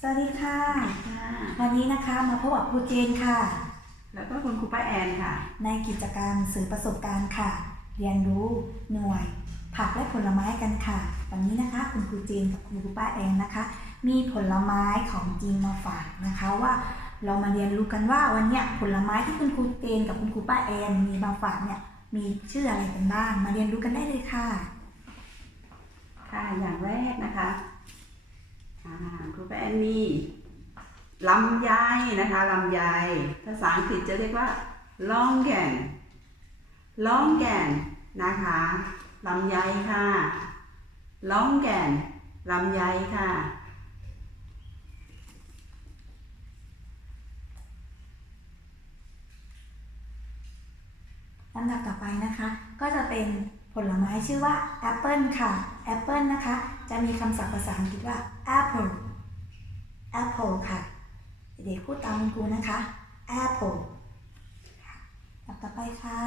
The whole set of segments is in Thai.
สวัสดีค่ะค่ะ วันนี้นะคะมาพบกับครูเจนค่ะ แล้วก็คุณครูป้าแอนค่ะ ในกิจกรรมสื่อประสบการณ์ค่ะ เรียนรู้หน่วย ผักและผลไม้กันค่ะ วันนี้นะคะคุณครูเจนกับคุณครูป้าแอนนะคะ มีผลไม้ของจริงมาฝากนะคะว่าเรามาเรียนรู้กันว่าวันเนี้ยผลไม้ที่คุณครูเจนกับคุณครูป้าแอนมีมาฝากเนี่ยมีชื่ออะไรกันบ้างมาเรียนรู้กันได้เลยค่ะ ค่ะอย่างแรกนะคะอ่า ครูป้าแอนมีลำไยนะคะลำไยภาษาอังกฤษจะเรียกว่า longan longan นะคะลำไยค่ะ longan ลำไยค่ะลำดับต่อไปนะคะ ก็จะเป็นผลไม้ชื่อว่าแอปเปิลค่ะแอปเปิลนะคะ จะมีคำศัพท์ภาษาอังกฤษว่า apple apple ค่ะ เด็กๆพูดตามคุณครูนะคะ apple ค่ะลำดับต่อไปค่ะ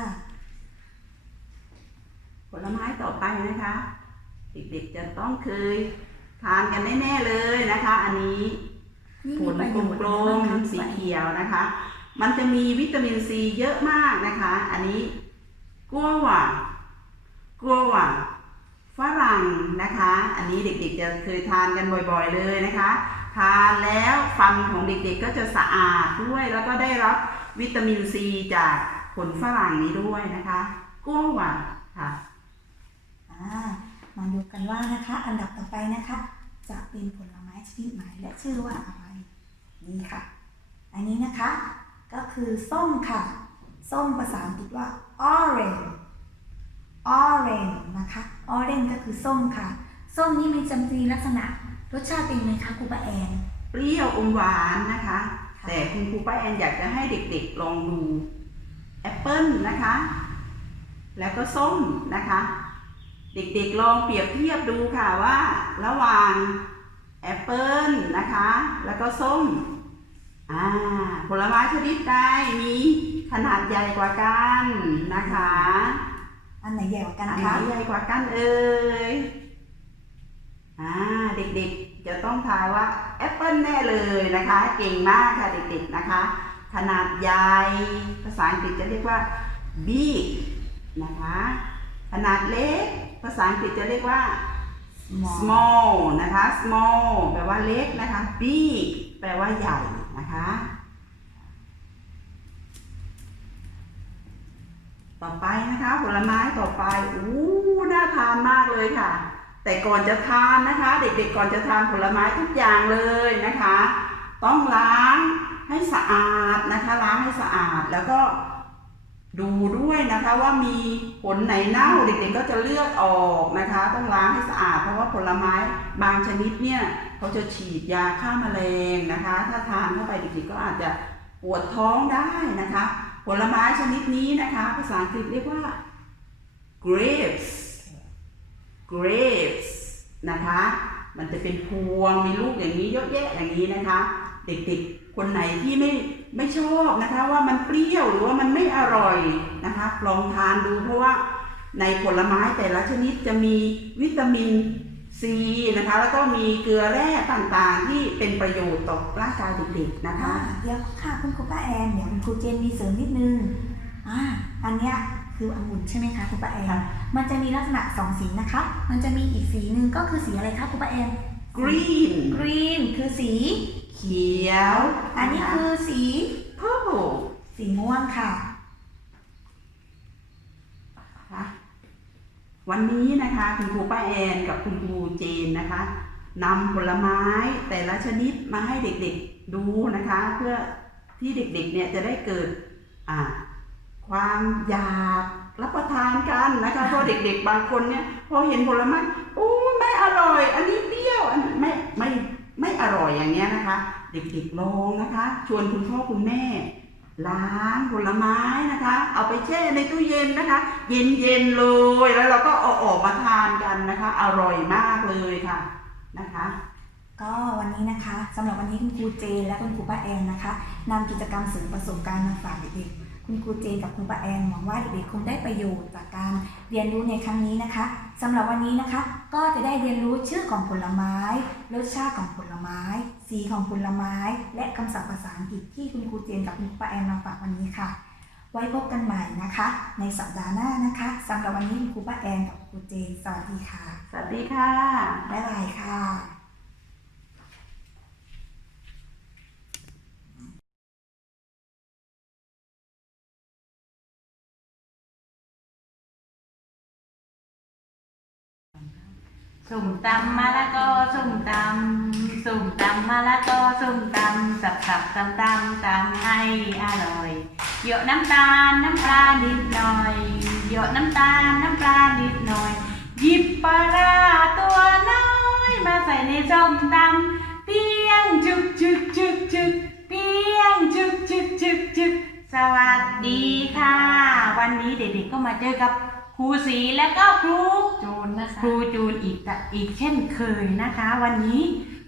ผลไม้ต่อไปนะคะ เด็กๆจะต้องเคยทานกันแน่ๆเลยนะคะ อันนี้นี่ผมีลประกโยลชน์อะไรบ้างมคะๆสีเขียวนะคะ มันจะมีวิตามินซีเยอะมากนะคะ อันนี้กัวหวานกัวหวาน ฝรั่งนะคะ อันนี้เด็กๆจะเคยทานกันบ่อยๆเลยนะคะ ทานแล้วฟันของเด็กๆก็จะสะอาดด้วย แล้วก็ได้รับวิตามินซีจากผลฝรั่งนี้ด้วยนะคะกัวหวานค่ะมาดูกันว่านะคะ อันดับต่อไปนะคะ จะเป็นผลไม้ชนิดไหนและชื่อว่าอะไรนี่ค่ะ อันนี้นะคะก็คือส้มค่ะ ส้มภาษาอังกฤษว่า orange orange นะคะ orange ก็คือส้มค่ะ ส้มนี่มีจำมีลักษณะรสชาติเป็นยังไงคะครูปาแอน เปรี้ยวอมหวานนะคะค่ะแต่คุณครูป้าแอนอยากจะให้เด็กๆลองดูแอปเปิ้ลนะคะ แล้วก็ส้มนะคะ เด็กๆลองเปรียบเทียบดูค่ะว่า ระหว่างแอปเปิ้ลนะคะ แล้วก็ส้มอ่าผลไม้ชนิดใดมีขนาดใหญ่กว่ากันนะคะ อันไหนใหญ่กว่ากันอันไหคะนใหญ่กว่ากันเอ่ยอ่าเด็กๆจะต้องทายว่าแอปเปิลแน่เลยนะคะ เก่งมากค่ะเด็กๆนะคะ ขนาดใหญ่ภาษาอังกฤษจะเรียกว่า big นะคะ ขนาดเล็ก ภาษาอังกฤษจะเรียกว่า small นะคะ small แปลว่าเล็กนะคะ big แปลว่าใหญ่นะคะ ต่อไปนะคะ ผลไม้ต่อไปอู้น่าทานมากเลยค่ะ แต่ก่อนจะทานนะคะ เด็กๆก่อนจะทานผลไม้ทุกอย่างเลยนะคะ ต้องล้างให้สะอาดนะคะล้างให้สะอาดแล้วก็ดูด้วยนะคะว่ามีผลไหนเน่าเด็กๆก็จะเลือกออกนะคะ ต้องล้างให้สะอาด เพราะว่าผลไม้บางชนิดเนี่ยเขาจะฉีดยาฆ่าแมลงนะคะ ถ้าทานเข้าไปเด็กๆก็อาจจะปวดท้องได้นะคะ ลไม้ชนิดนี้นะคะ ภาษาอังกฤษเรียกว่า grapes grapes นะคะ มันจะเป็นพวงมีลูกอย่างนี้เยอะแยะอย่างนี้นะคะ เด็กๆ คนไหนที่ไม่ไม่ชอบนะคะว่ามันเปรี้ยวหรือว่ามันไม่อร่อยนะคะลองทานดูเพราะว่าในผลไม้แต่ละชนิดจะมีวิตามิน ซีนะคะแล้วก็มีเกลือแร่ต่างๆ ที่เป็นประโยชน์ต่อร่างกายเด็กๆนะคะอ่าเดี๋ยวค่ะคุณครูป้าแอนเดี๋ยวคุณครูเจนมีเสริมนิดนึงอ่าอันเนี้ยคือองุ่นใช่ไหมคะคุณป้าแอนค่ะมันจะมีลักษณะสองสีนะคะ มันจะมีอีกสีหนึ่งก็คือสีอะไรคะคุณป้าแอน green กรีนคือสี เขียว อันนี้คือสี purple สีม่วงค่ะค่ะ วันนี้นะคะคุณครูป้าแอนกับคุณครูเจนนะคะนำผลไม้แต่ละชนิดมาให้เด็กๆดูนะคะ เพื่อที่เด็กๆเนี่ยจะได้เกิดความอยากรับประทานกันนะคะเพราะเด็ก ๆ บางคนเนี่ยพอเห็นผลไม้โอ้ไม่อร่อย อันนี้เปรี้ยวอันไม่ไม่ไม่อร่อยอย่างเงี้ยนะคะ เด็กๆลองนะคะ ชวนคุณพ่อคุณแม่ ล้างผลไม้นะคะ เอาไปแช่ในตู้เย็นนะคะ เย็นๆเลยแล้วเราก็เอาออกมาทานกันนะคะ อร่อยมากเลยค่ะนะคะ ก็วันนี้นะคะสำหรับวันนี้คุณครูเจนและคุณครูป้าแอนนะคะนำกิจกรรมเสริมประสบการณ์มาฝากเด็กๆคุณครูเจนกับคุณป้าแอนหวังว่าเด็กๆคงได้ประโยชน์จากการเรียนรู้ในครั้งนี้นะคะสำหรับวันนี้นะคะ ก็จะได้เรียนรู้ชื่อของผลไม้ รสชาติของผลไม้ สีของผลไม้ และคำศัพท์ภาษาอังกฤษที่คุณครูเจนกับคุณครูป้าแอนมาฝากวันนี้ค่ะ ไว้พบกันใหม่นะคะ ในสัปดาห์หน้านะคะสำหรับวันนี้คุณครูป้าแอนกับคุณครูเจนสวัสดีค่ะ สวัสดีค่ะ บ๊ายบายค่ะ สุ่มตำมะละกอสุ่มตำสุ่มตำมะละกอสุ่มตำสับสับตำตำตำให้อร่อยเหยอะน้ำตาลน้ำปลานิดหน่อยเหยอะน้ำตาลน้ำปลานิดหน่อยหยิบปลาร้าตัวน้อยมาใส่ในส้มตำเปียงจึกจึกจึกจึกเปียงจึกจึกจึกจึกสวัสดีค่ะ วันนี้เด็กๆก็มาเจอกับ ครูสีและก็ครูจูนนะคะครูจูนอีกแต่อีกเช่นเคยนะคะ วันนี้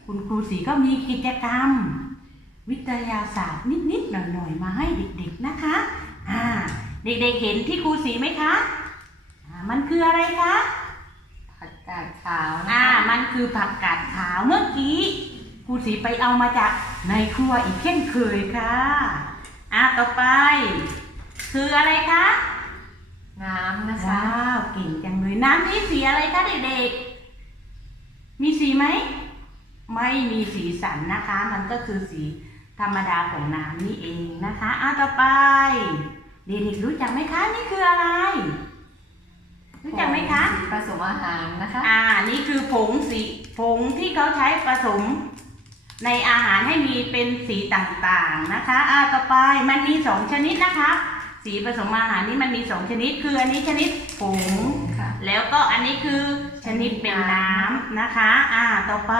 คุณครูสีก็มีกิจกรรม วิทยาศาสตร์นิดๆหน่อยๆมาให้เด็กๆนะคะอ่าเด็กๆเห็นที่ครูสีไหมคะอ่ามันคืออะไรคะผักกาดขาวนะอ่าคะมันคือผักกาดขาวเมื่อกี้ครูสีไปเอามาจากในครัวอีกเช่นเคยค่ะอ่าต่อไป คืออะไรคะ น้ำนะคะ ว้าวเก่งจังเลยน้ำนี้สีอะไรคะเด็กๆ มีสีไหม ไม่มีสีสันนะคะ มันก็คือสีธรรมดาของน้ำนี่เองนะคะอะต่อไป เด็กๆรู้จักไหมคะนี่คืออะไร รู้จักไหมคะ ผสมอาหารนะคะ อ่า นี่คือผงสีผงที่เขาใช้ผสม ในอาหารให้มีเป็นสีต่างๆนะคะ อ่าต่อไปมันมีสองชนิดนะคะ สีผสมอาหารนี่มันมีสองชนิด คืออันนี้ชนิดผงค่ะ แล้วก็อันนี้คือชนิดเป็นน้ำนะคะ อ่า ต่อไป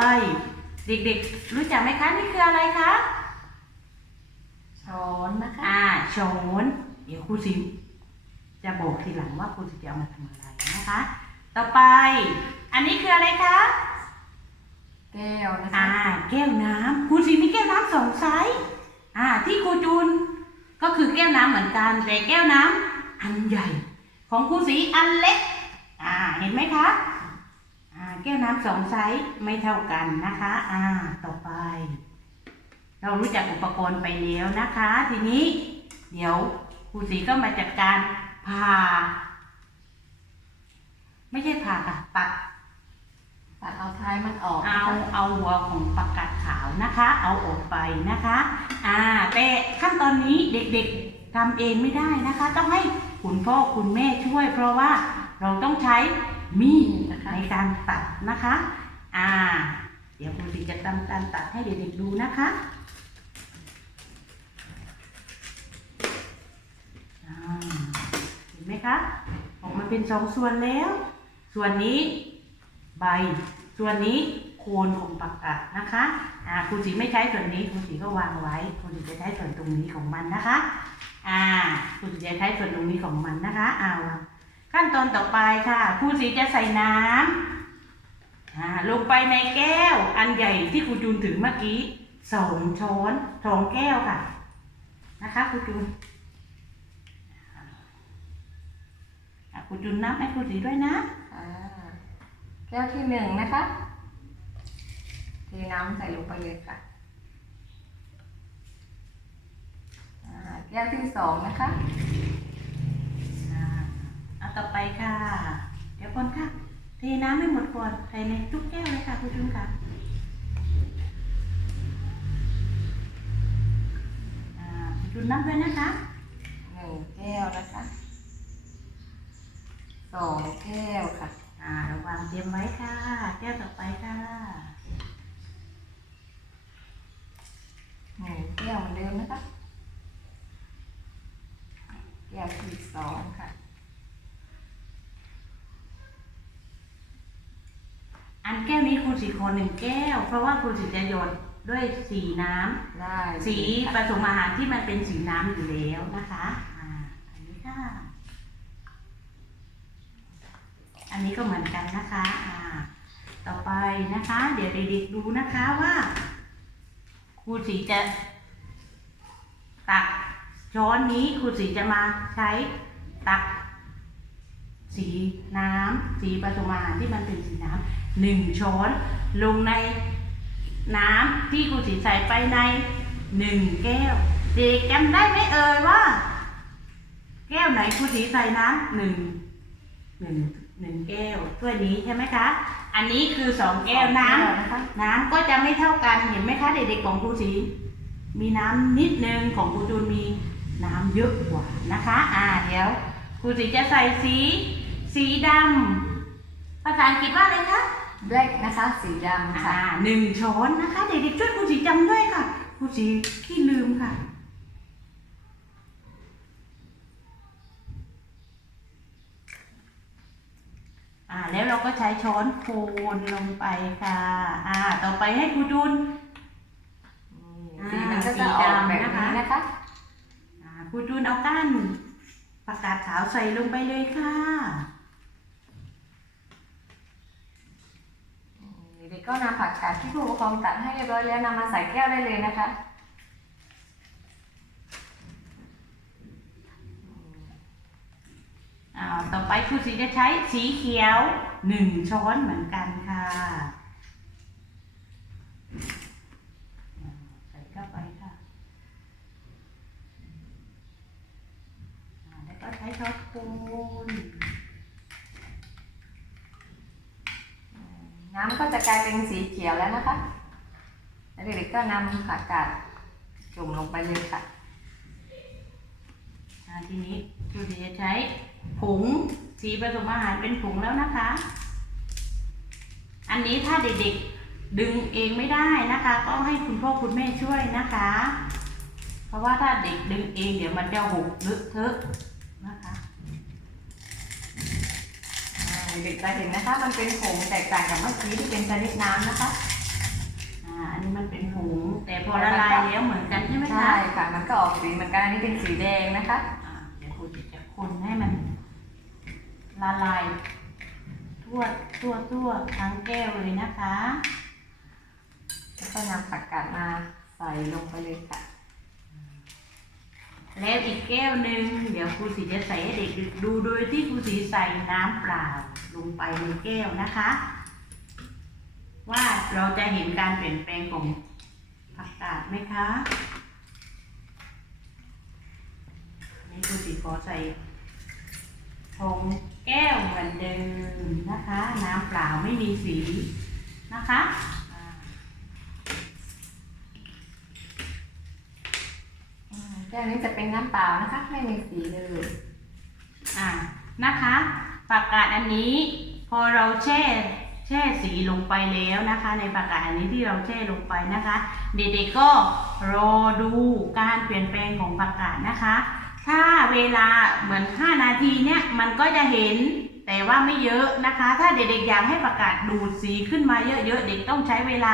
เด็กๆ รู้จักไหมคะนี่คืออะไรคะช้อนนะคะ อ่าช้อนเดี๋ยวครูสิจะบอกทีหลังว่าครูสิจะเอามาทำอะไรนะคะ ต่อไป อันนี้คืออะไรคะแก้วนะคะอ่าแก้วน้ำครูสิมีแก้วน้ำสองไซส์อ่า ที่ครูจูน ก็คือแก้วน้ำเหมือนกันแต่แก้วน้ำอันใหญ่ ของครูสีอันเล็ก อ่าเห็นไหมคะอ่าแก้วน้ำสองไซส์ไม่เท่ากันนะคะ อ่าต่อไป เรารู้จักอุปกรณ์ไปแล้วนะคะ ทีนี้ เดี๋ยวครูสีก็มาจัดการผ่าไม่ใช่ผ่าค่ะตัด ตัดเอาท้ายมันออกเอาเอาหัวของปักกัดขาวนะคะ เอาออกไปนะคะ อ่าแต่ขั้นตอนนี้เด็กๆทำเองไม่ได้นะคะ ต้องให้คุณพ่อคุณแม่ช่วย เพราะว่าเราต้องใช้มีดในการตัดนะคะ อ่า เดี๋ยวคุณสิจะทำการตัดให้เด็กๆดูนะคะเห็นไหมคะ ออกมาเป็นสองส่วนแล้ว ส่วนนี้ ใบ ส่วนนี้โคนของปักกัดนะคะอ่าครูสีไม่ใช้ส่วนนี้ครูสีก็วางไว้ครูสีจะใช้ส่วนตรงนี้ของมันนะคะอ่าครูสีจะใช้ส่วนตรงนี้ของมันนะคะเอาขั้นตอนต่อไปค่ะครูสีจะใส่น้ำอ่าลงไปในแก้วอันใหญ่ที่ครูจูนถึงเมื่อกี้สองช้อนสองแก้วค่ะ นะคะครูจูนอ่าครูจูนนับให้ครูสีด้วยนะ แก้วที่หนึ่งนะคะเทน้ำใส่ลงไปเลยค่ะอ่าแก้วที่สองนะคะอ่าเอาต่อไปค่ะ เดี๋ยวก่อนค่ะ เทน้ำไม่หมดก่อนใส่ในทุกแก้วเลยค่ะคุณจุนค่ะอ่าคุณจุนนับด้วยนะคะหนึ่งแก้วนะคะสองแก้วค่ะ อ่าระวางเตรียมไว้ค่ะ แก้วต่อไปค่ะหนึ่งแก้วเหมือนเดิมนะคะ แก้วที่สองค่ะ อันแก้วนี้ครูสีขอหนึ่งแก้ว เพราะว่าครูสีจะโยนด้วยสีน้ำได้สีผสมอาหารที่มันเป็นสีน้ำอยู่แล้วนะคะ อ่าอันนี้ค่ะ อั นนี้ก็เหมือนกันนะคะอ่าต่อไปนะคะ เดี๋ยวเด็กๆดูนะคะว่าครูสีจะตักช้อนนี้ครูสีจะมาใช้ตัก สีน้ำสีผสมอาหารที่มันเป็นสีน้ำหนึ่งช้อนลงในน้ำที่ครูสีใส่ไปในหนึ่งแก้ว เด็กจำได้ไหมเอ่ยว่า แก้วไหนครูสีใส่น้ำหนึ่งหนึ่ง หนึ่งแก้วถ้วยนี้ใช่ไหมคะ อันนี้คือสองแก้วน้ำนะคะน้ำก็จะไม่เท่ากันเห็นไหมคะเด็กๆของครูสีมีน้ำนิดนึงของครูจูนมีน้ำเยอะกว่านะคะ อ่าเดี๋ยวครูสีจะใส่สี สีดำภาษาอังกฤษว่าอะไรคะ black นะคะสีดำอ่าค่ะหนึ่งช้อนนะคะ เด็กๆช่วยครูสีจำด้วยค่ะครูสีขี้ลืมค่ะ อ่าแล้วเราก็ใช้ช้อนโคนลงไปค่ะ อ่า ต่อไปให้ครูจูนสีมันก็จะออกแบบนี้นะคะ อ่าครูจูนเอาก้านประกาศขาวใส่ลงไปเลยค่ะเด็กๆก็นำผักกาดที่ผู้ปกครองตัดให้เรียบร้อยแล้วนำมาใส่แก้วได้เลยนะคะ อ่าต่อไปครูสีจะใช้สีเขียวหนึ่งช้อนเหมือนกันค่ะใส่เข้าไปค่ะแล้วก็ใช้ช้อนโคนน้ำก็จะกลายเป็นสีเขียวแล้วนะคะแล้วเด็กๆก็นำผักกาดจุ่มลงไปเลยค่ะทีนี้ครูสีจะใช้ ผงสีผสมอาหารเป็นผงแล้วนะคะ อันนี้ถ้าเด็กๆดึงเองไม่ได้นะคะ ก็ให้คุณพ่อคุณแม่ช่วยนะคะ เพราะว่าถ้าเด็กดึงเองเดี๋ยวมันจะหกเลอะเทอะนะคะอ่าเด็กๆจะเห็นนะคะ มันเป็นผงแตกต่างกับเมื่อกี้ที่เป็นชนิดน้ำนะคะอ่าอันนี้มันเป็นผงแต่พอละลายแล้วเหมือนกันใช่ไหมคะใช่ค่ะมันก็ออกสีเหมือนกันอันนี้เป็นสีแดงนะคะอ่าเดี๋ยวครูจะคนให้มัน ละลายทั่วทั่วทั่วทั้งแก้วเลยนะคะแล้วก็นำผักกาดมาใส่ลงไปเลยค่ะ แล้วอีกแก้วหนึ่งเดี๋ยวครูสีจะใส่ให้เด็กดูโดยที่ครูสีใส่น้ำเปล่าลงไปในแก้วนะคะ ว่าเราจะเห็นการเปลี่ยนแปลงของผักกาดไหมคะนี่ครูสีขอใส่ งแก้วเหมือนเดิมนะคะ น้ำเปล่าไม่มีสีนะคะอ่าอืมแก้วนี้จะเป็นน้ำเปล่านะคะ ไม่มีสีเลยอ่านะคะผักกาดอันนี้พอเราแช่แช่สีลงไปแล้วนะคะ ในผักกาดอันนี้ที่เราแช่ลงไปนะคะ เด็กๆก็รอดูการเปลี่ยนแปลงของผักกาดนะคะ ถ้าเวลาเหมือน 5 นาทีเนี่ยมันก็จะเห็นแต่ว่าไม่เยอะนะคะ ถ้าเด็กๆอยากให้ผักกาดดูดสีขึ้นมาเยอะๆเด็กต้องใช้เวลา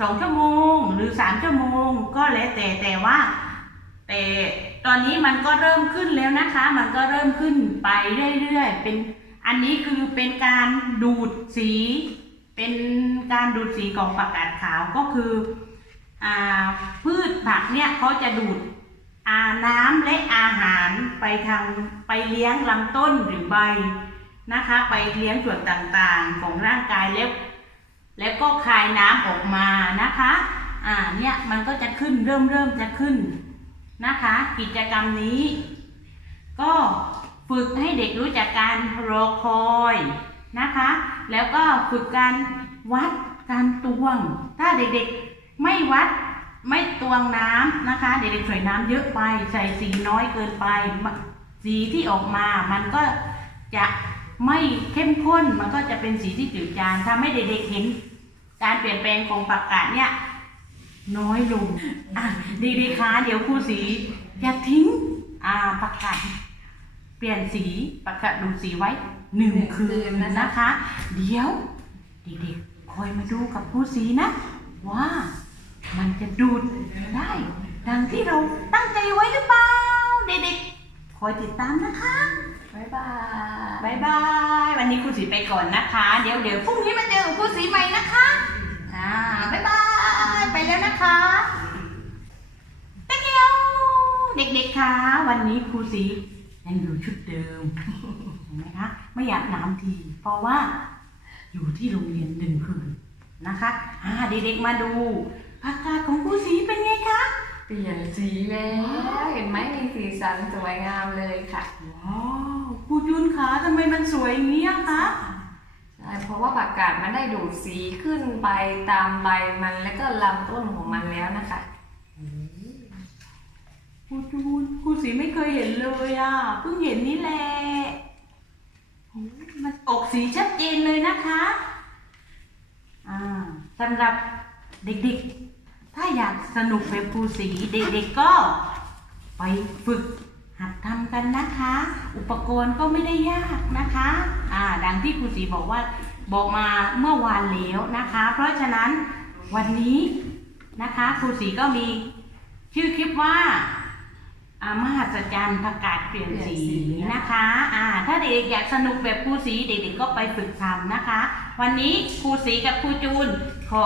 2 ชั่วโมง หรือ 3 ชั่วโมง ก็แล้วแต่แต่ว่า แต่ตอนนี้มันก็เริ่มขึ้นแล้วนะคะ มันก็เริ่มขึ้นไปเรื่อยๆเป็นอันนี้คือเป็นการดูดสี เป็นการดูดสีของผักกาดขาวก็คืออพืชผักเนี่ยเขาจะดูด อาน้ำและอาหารไปทางไปเลี้ยงลำต้นหรือใบนะคะ ไปเลี้ยงส่วนต่างๆของร่างกายแล้วแล้วก็คายน้ำออกมานะคะอ่าเนี่ยมันก็จะขึ้นเริ่มเริ่มจะขึ้นนะคะ กิจกรรมนี้ ก็ฝึกให้เด็กรู้จักการรอคอยนะคะ แล้วก็ฝึกการวัดการตวง ถ้าเด็กๆไม่วัด ไม่ตวงน้ำนะคะ เด็กๆใส่น้ำเยอะไป ใส่สีน้อยเกินไป สีที่ออกมา มันก็จะไม่เข้มข้น มันก็จะเป็นสีที่จืดจางทำให้เด็กๆเห็น การเปลี่ยนแปลงของผักกาเนี่ยน้อยลงอะดีๆคะเดี๋ยวครูสีอย่าทิ้งอ่าประกาเปลี่ยนสีประกาดูสีไว้หนึ่งคืนนนนะคะ เดี๋ยวเด็กๆคอยมาดูกับครูสีนะ ว่า มันจะดูดได้ ดังที่เราตั้งใจไว้หรือเปล่า เด็กๆ คอยติดตามนะคะบายบายบายบาย วันนี้ครูสีไปก่อนนะคะ เดี๋ยวเดี๋ยวพรุ่งนี้มาเจอกับครูสีใหม่นะคะอ่าบายบาย ไปแล้วนะคะ thank you เด็กๆๆคะวันนี้ครูสียังอยู่ชุดเดิมเห็นไหมคะ ไม่อยากน้ำที เพราะว่าอยู่ที่โรงเรียนหนึ่งคืนนะคะ อ่าเด็กๆมาดู ผักกาดของครูสีเป็นไงคะ เปลี่ยนสีแล้วเห็นไหมมีสีสันสวยงามเลยค่ะ ว้าวครูจุนคะทำไมมันสวยอย่างนี้อะคะใช่เพราะว่าผักกาดมันได้ดูดสีขึ้นไปตามใบมันแล้วก็ลำต้นของมันแล้วนะคะครูจูนครูสีไม่เคยเห็นเลยอะเพิ่งเห็นนี่แหละโอ้ยมันออกสีชัดเจนเลยนะคะ อ่าสำหรับเด็กๆ ถ้าอยากสนุกแบบครูสีเด็กๆก็ไปฝึกหัดทำกันนะคะ อุปกรณ์ก็ไม่ได้ยากนะคะ อ่า ดังที่ครูสีบอกว่าบอกมาเมื่อวานแล้วนะคะ เพราะฉะนั้นวันนี้นะคะครูสีก็มีชื่อคลิปว่าอามหัศจรรย์ประกาศเปลี่ยนสีนะคะ อ่า ถ้าเด็กๆอยากสนุกแบบครูสีเด็กๆก็ไปฝึกทำนะคะ วันนี้ครูสีกับครูจูนขอ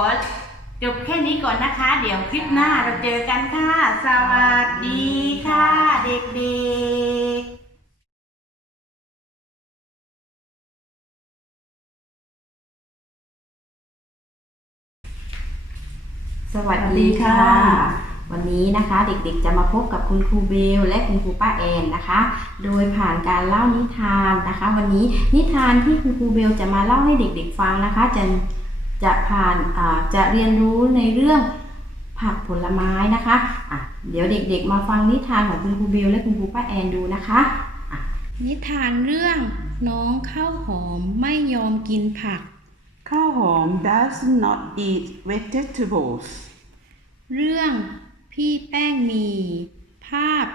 จบแค่นี้ก่อนนะคะ เดี๋ยวคลิปหน้าเราเจอกันค่ะ สวัสดีค่ะเด็กๆสวัสดีค่ะ วันนี้นะคะเด็กๆจะมาพบกับคุณครูเบลและคุณครูป้าแอนนะคะ โดยผ่านการเล่านิทานนะคะ วันนี้นิทานที่คุณครูเบลจะมาเล่าให้เด็กๆฟังนะคะจะ จะผ่านอ่าจะเรียนรู้ในเรื่องผักผลไม้นะคะอะเดี๋ยวเด็กๆ มาฟังนิทานของคุณครูเบลและคุณครูป้าแอนดูนะคะอะนิทานเรื่องน้องข้าวหอมไม่ยอมกินผัก ข้าวหอม does not eat vegetables เรื่องพี่แป้งมี ภาพ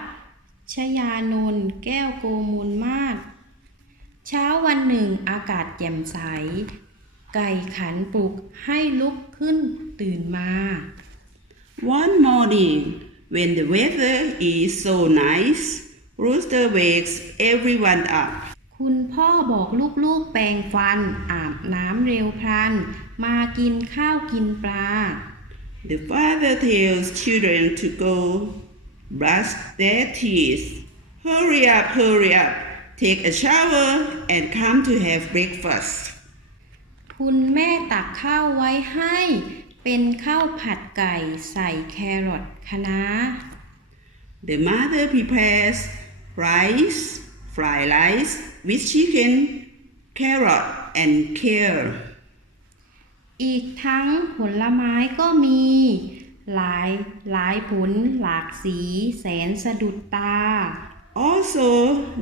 ชยานนท์แก้วโกมูลมาศเช้าวันหนึ่งอากาศแจ่มใส ไก่ขันปลุกให้ลุกขึ้นตื่นมา One morning, when the weather is so nice, Rooster wakes everyone up. คุณพ่อบอกลูกๆแปรงฟันอาบน้ำเร็วพลัน มากินข้าวกินปลา The father tells children to go brush their teeth. Hurry up, hurry up, take a shower and come to have breakfast. คุณแม่ตักข้าวไว้ให้ เป็นข้าวผัดไก่ใส่แครอทคะน้า The mother prepares rice, fried rice with chicken, carrot, and kale. อีกทั้งผลไม้ก็มี หลายหลายผลหลากสีแสนสะดุดตา Also,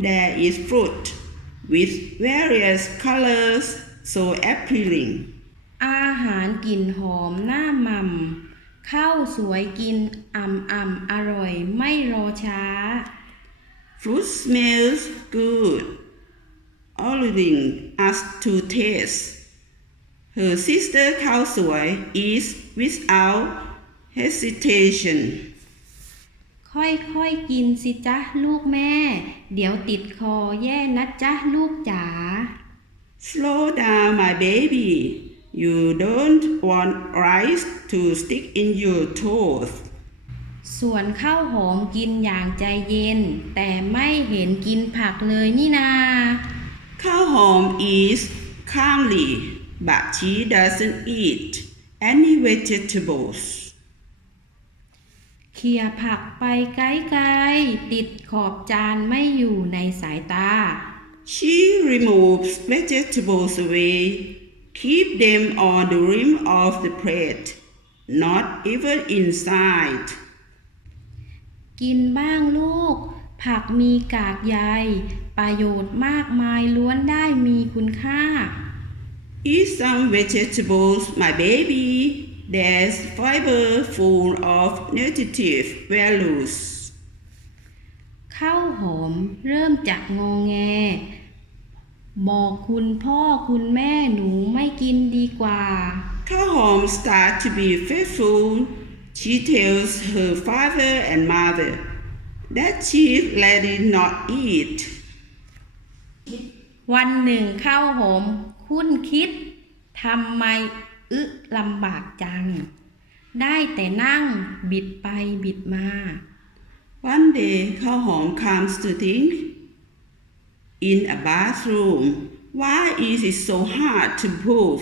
there is fruit with various colors so appealing. อาหารกลิ่นหอมหน้ามัมข้าวสวยกินอ่ำอ่ำอร่อยไม่รอช้า Fruit smells good, alluring us to taste. Her sister Khao Sui eats without hesitation. ค่อยๆกินสิจ๊ะลูกแม่ เดี๋ยวติดคอแย่นะจ๊ะลูกจ๋า Slow down, my baby. You don't want rice to stick in your teeth. ส่วนข้าวหอมกินอย่างใจเย็น แต่ไม่เห็นกินผักเลยนี่นา Cow Home eats calmly, but she doesn't eat any vegetables. เขี่ยผักไปไกลๆติดขอบจานไม่อยู่ในสายตา She removes vegetables away, keep them on the rim of the plate, not even inside. กินบ้างลูก ผักมีกากใย ประโยชน์มากมายล้วนได้มีคุณค่า Eat some vegetables, my baby. There's fiber full of nutritive values. ข้าวหอมเริ่มจากงอแง บอกคุณพ่อคุณแม่หนูไม่กินดีกว่า Cow Home starts to be faithful. She tells her father and mother that she'd rather not eat. วันหนึ่งข้าวหอมคุ้นคิดทำไมอึลำบากจัง ได้แต่นั่งบิดไปบิดมา One day, Kao Hom comes to think in a bathroom. Why is it so hard to move?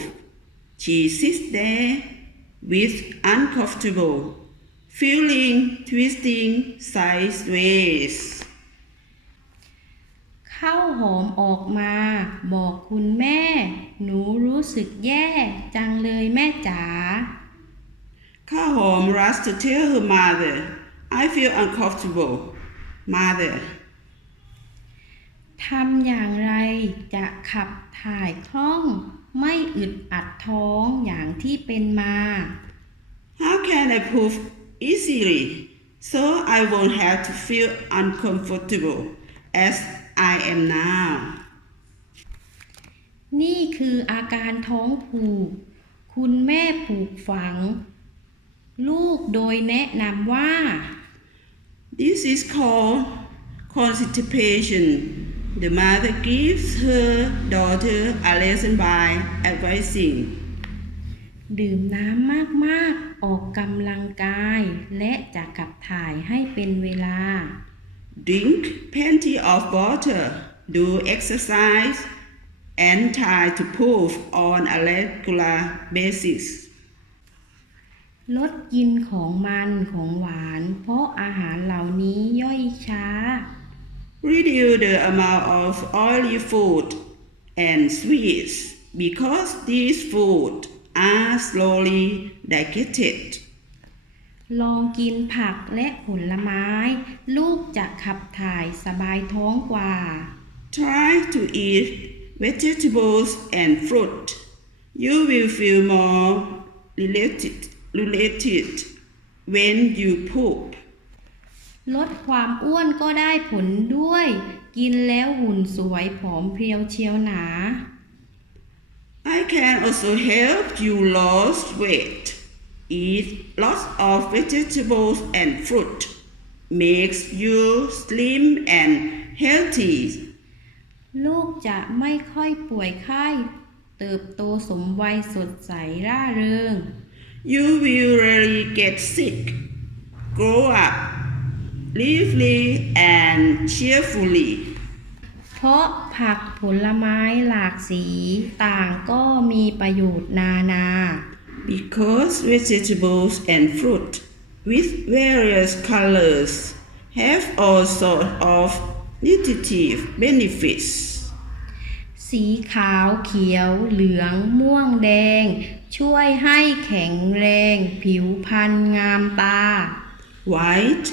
She sits there with uncomfortable feeling twisting sideways. เข้าหอมออกมา บอกคุณแม่ หนูรู้สึกแย่จังเลยแม่จ๋า Kao Hom rushed to tell her mother, I feel uncomfortable. Mother, ทำอย่างไรจะขับถ่ายคล่อง ไม่อึดอัดท้องอย่างที่เป็นมา how can I move easily so I won't have to feel uncomfortable as I am now? นี่คืออาการท้องผูก คุณแม่ผูกฝัง ลูกโดยแนะนำว่า This is called constipation. The mother gives her daughter a lesson by advising ดื่มน้ำมากๆ ออกกำลังกาย และจะขับถ่ายให้เป็นเวลา drink plenty of water, do exercise, and try to move on a regular basis. ลดกินของมันของหวาน เพราะอาหารเหล่านี้ย่อยช้า Reduce the amount of oily food and sweets because these food are slowly digested. ลองกินผักและผลไม้ ลูกจะขับถ่ายสบายท้องกว่า Try to eat vegetables and fruit. You will feel more related, related when you poop. ลดความอ้วนก็ได้ผลด้วย กินแล้วหุ่นสวยผอมเพรียวเชียวหนา I can also help you lose weight. Eat lots of vegetables and fruit. Makes you slim and healthy. ลูกจะไม่ค่อยป่วยไข้ เติบโตสมวัยสดใสร่าเริง You will rarely get sick. Grow up lively and cheerfully. เพราะผักผลไม้หลากสีต่างก็มีประโยชน์นานา Because vegetables and fruit with various colors have all sorts of nutritive benefits. สีขาวเขียวเหลืองม่วงแดง ช่วยให้แข็งแรง ผิวพรรณงามตา White,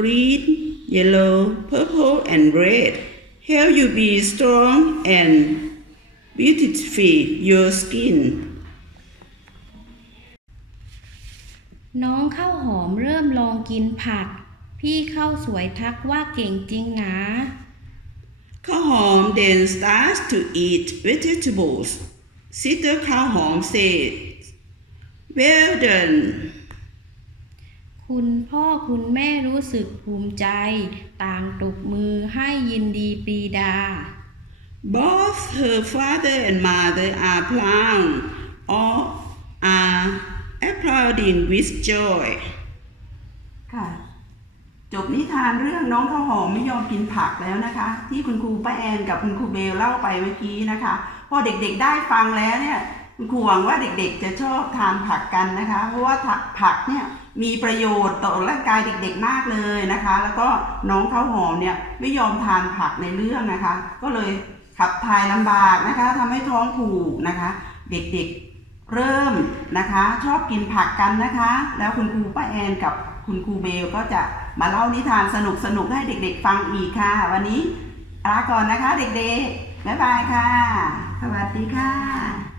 green, yellow, purple, and red help you be strong and beautify your skin. น้องข้าวหอมเริ่มลองกินผัก พี่ข้าวสวยทักว่าเก่งจริงหนา Kahom then starts to eat vegetables. Sister Kahom said, Well done. คุณพ่อคุณแม่รู้สึกภูมิใจ ต่างตบมือให้ยินดีปรีดา Both her father and mother are proud or are applauding with joy. ค่ะ จบนิทานเรื่องน้องข้าวหอมไม่ยอมกินผักแล้วนะคะ ที่คุณครูป้าแอนกับคุณครูเบลเล่าไปเมื่อกี้นะคะ พอเด็กๆได้ฟังแล้วเนี่ยคุณครูหวังว่าเด็กๆจะชอบทานผักกันนะคะ เพราะว่าผักเนี่ย มีประโยชน์ต่อร่างกายเด็กๆมากเลยนะคะ แล้วก็น้องข้าวหอมเนี่ยไม่ยอมทานผักในเรื่องนะคะ ก็เลยขับถ่ายลำบากนะคะทำให้ท้องผูกนะคะ เด็กๆเริ่มนะคะ ชอบกินผักกันนะคะ แล้วคุณครูป้าแอนกับคุณครูเบลก็จะมาเล่านิทานสนุกๆให้เด็กๆฟังอีกค่ะ วันนี้ลาก่อนนะคะเด็กๆบ๊ายบายค่ะ สวัสดีค่ะ